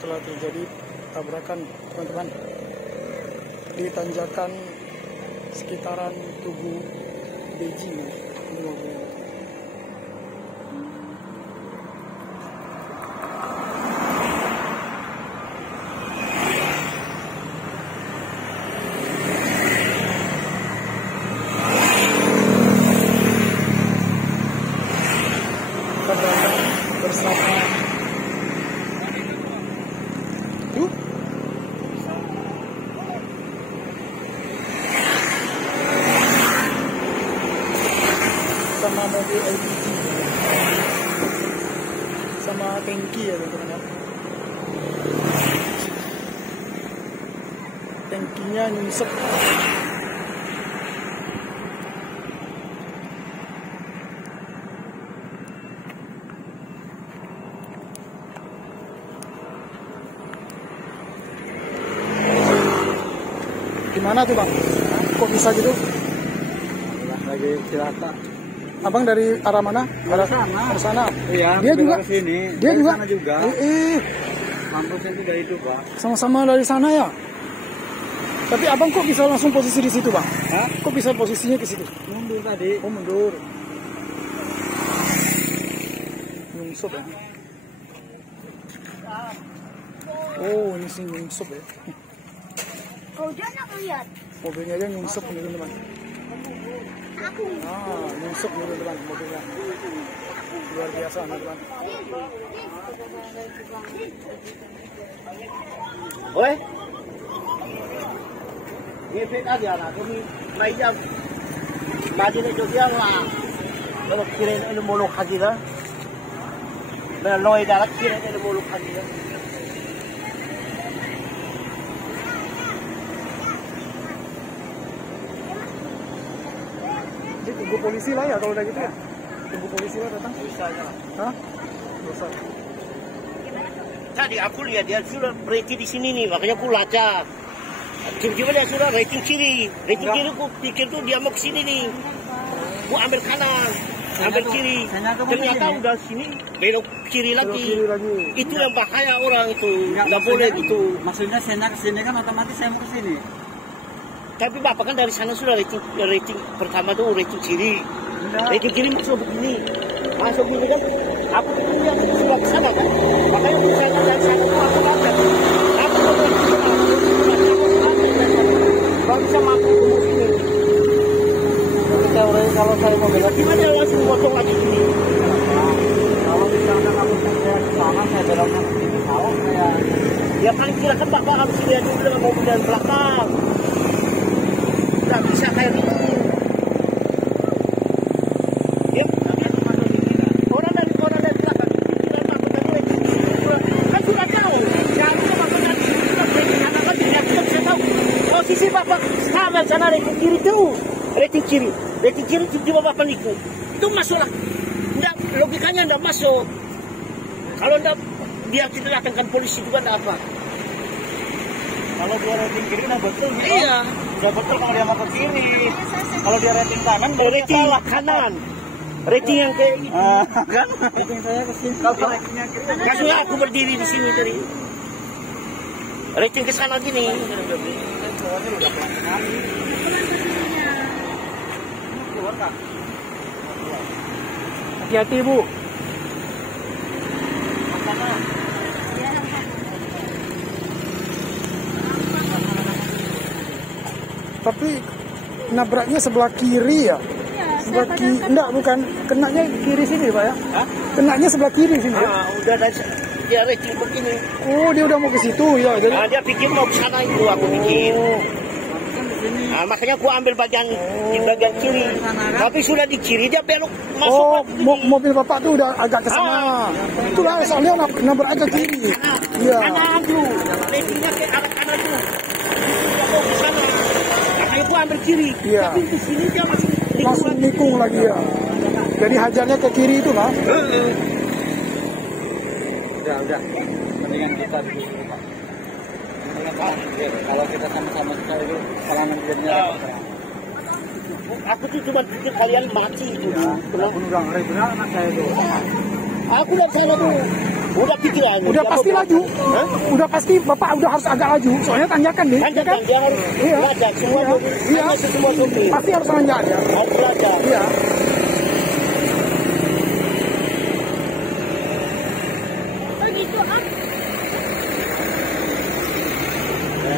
telah terjadi tabrakan teman-teman di tanjakan sekitaran Tugu Beji ini mobilnya. Bersama tuh sama mobil LPG sama tangki ya teman-teman. Tangkinya nyungsep. Gimana tuh bang? Kok bisa gitu? Lagi celaka. Abang dari arah mana? Arah sana. Arah sana. Iya. Dia juga. Sini. Dia dari juga. Sana juga. Kampusnya juga itu pak. Sama-sama dari sana ya. Tapi abang kok bisa langsung posisi di situ bang? Hah? Kok bisa posisinya ke situ? Mundur tadi. Oh mundur. Nyungsep ya. Oh ini sih nyungsep ya. Kau jangan lihat. Mobilnya aja nyungsep nih teman-teman. Aku. Ah, nyungsep nih teman-teman mobilnya. Luar biasa teman-teman. Oi. Ngepet aja lah. Kami bayar. Bagi ni juga lah. Kalau kira ini molok haji lah. Melalui darat kira ini molok haji lah. Tunggu polisi lah ya kalau udah gitu ya. Tunggu polisi lah datang. Bisa aja. Hah? Bisa. Tadi aku lihat dia sudah berhenti di sini nih, makanya aku lacak. Tiba-tiba dia sudah rating kiri. Rating kiri aku pikir tuh dia mau ke sini nih. Aku ambil kanan, ambil kiri. Ternyata udah sini belok kiri lagi. Kiri lagi. Itu yang bahaya orang itu. Nggak boleh gitu. Maksudnya saya ke sini kan otomatis saya mau ke sini. Tapi bapak kan dari sana sudah rating pertama tuh rating kiri. Rating kiri masuk begini. Masuk begini kan. Aku tuh lihat sudah ke sana kan. Makanya aku sana dari sana tuh aku baca. Aku tuh baru bisa mampu ke sini. Kalau saya mau belok, Gimana langsung potong lagi sini? kalau misalkan aku saya ke sana, saya beloknya ke sini. Kalau saya Ya kan kira kan bapak harus lihat dulu dengan mobil dari belakang. Nggak bisa kayak gitu. Ya, orang dari belakang kira bapak tadi kan sudah tahu. Ya itu bapak dari sudah breaking kanan lagi. Ya kita bisa tahu. Posisi bapak sama sana rating kiri tuh. Rating kiri tiba-tiba bapak niku. Itu masuklah. Nggak, logikanya nggak masuk. Kalau nggak dia tidak datangkan polisi itu kan apa? kalau dia rating kiri udah betul. Iya. Udah betul kalau dia mau ke kiri. Kalau dia rating kanan, Rating kanan. Rating yang kayak gitu. kan? Rating saya ke sini. Kalau ratingnya kiri, Maksudnya aku berdiri di sini tadi. Rating ke sana gini. Hati-hati bu. Tapi nabraknya sebelah kiri ya? Sebelah kiri, enggak bukan, kenanya kiri sini pak ya? Hah? Kenanya sebelah kiri sini ya? Udah ada dia rating begini. Oh dia udah mau ke situ ya? Jadi... Dia pikir mau ke sana itu aku pikir. Makanya aku ambil bagian di bagian kiri. Tapi sudah di kiri dia belok masuk. Oh lagi begini. mobil bapak tuh udah agak ke sana. Itulah soalnya nabrak ke kiri. Iya. Kanan tuh. Ratingnya ke arah kanan tuh. Dia mau ke sana. Makanya aku ambil kiri. Iya. Tapi di sini dia masih Langsung nikung lagi ya. Jadi hajarnya ke kiri itu lah. udah. Mendingan kita dulu Pak. Kalau kita sama-sama kita itu kalangan jadinya. Aku tuh cuma pikir kalian mati itu. Benar, benar anak saya itu. Aku nggak salah tuh. Udah pikiran. Udah pasti laju. Udah pasti Bapak udah harus agak laju. Soalnya tanjakan deh. Kan dia harus Iya. belajar semua Iya. mobil. Iya. Masih semua mobil. Pasti harus tanjak ya. Harus belajar. Iya. Begitu ah.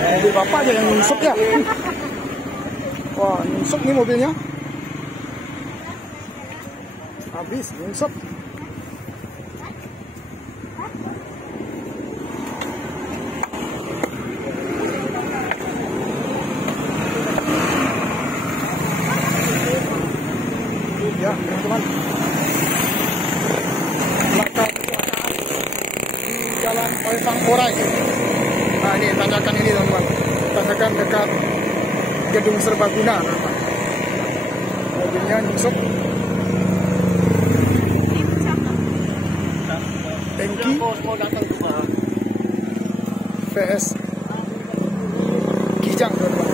Mobil Bapak aja yang nyungsep ya. Wah, nyungsep nih mobilnya. Habis nyungsep. Ya, teman-teman. Belakang Jalan Oesang Porai. Nah, ini tanjakan ini, teman-teman. Tanjakan dekat Gedung Serbaguna, teman-teman. Mobilnya nyusuk. Tangki Mau datang juga. VS Kijang, teman-teman.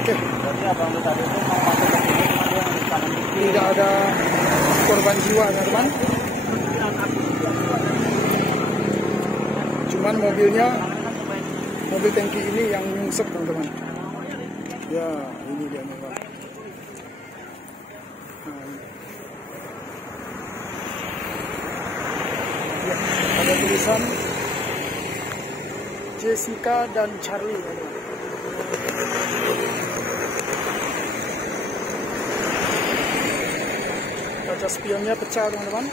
Oke, Berarti abang lu tadi itu mau masuk ke sini, cuma dia yang di kanan dikit. tidak ada korban jiwa, teman-teman. Cuman mobilnya, mobil tangki ini yang nyungsep, teman-teman. Ya, ini dia, teman-teman. Nah, ya, ada tulisan Jessica dan Charlie, teman-teman. Kaca spionnya pecah, teman-teman.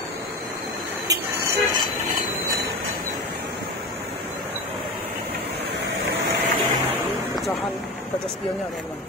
Pecahan kaca spionnya, teman-teman.